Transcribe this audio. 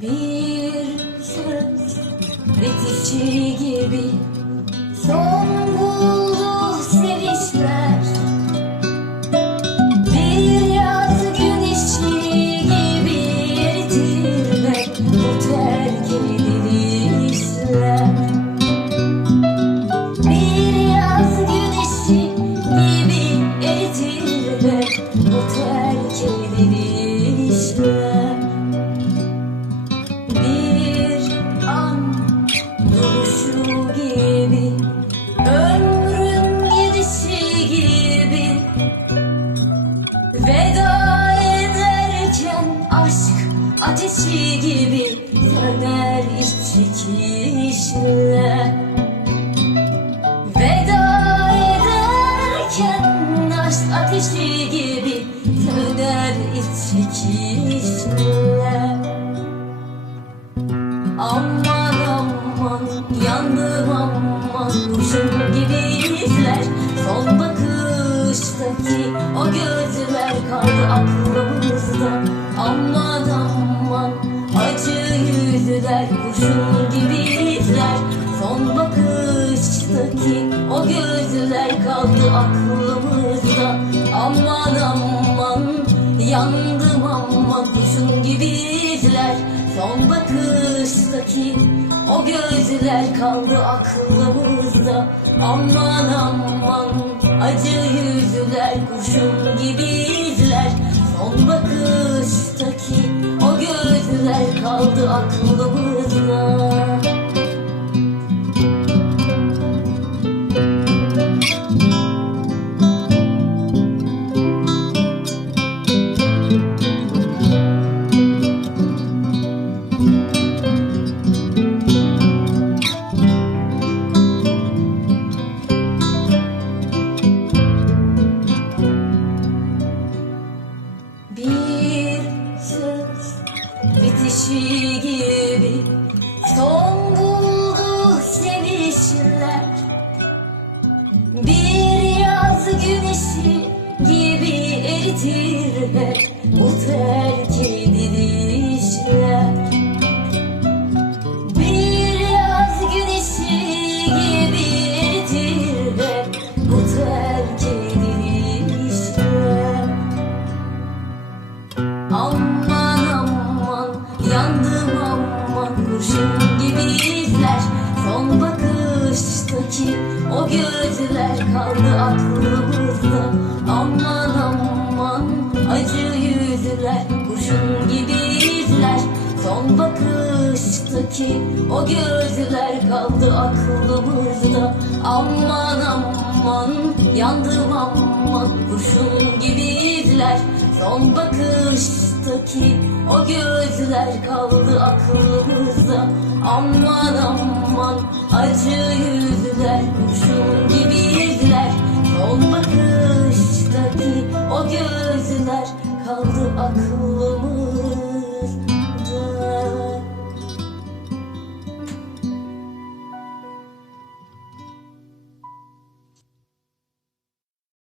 Bir söz bitişi gibi gibi Ömrün gidişi gibi. Veda aşk ateşi gibi Söner iç çekişler Veda aşk ateşi gibi Söner iç yandım aman Kuşum gibi izler Son bakıştaki o gözler kaldı aklımızda. Aman aman acı yüzler Kuşum gibi izler Son bakıştaki o gözler kaldı aklımızda. Aman aman yandım aman Kuşum gibi izler Son bakıştaki o gözler kaldı aklımızda. Aman aman acı yüzler kurşun gibi izler. Son bakıştaki o gözler kaldı aklımızda gibi eritir hep Bu terk acı yüzler kurşun gibi izler. Son bakıştaki o gözler kaldı aklımızda. Aman aman yandım aman kurşun gibi izler. Son bakıştaki o gözler kaldı aklımızda. Aman aman acı yüzler kurşun gibi izler. Son bakıştaki o gözler kaldı aklımızda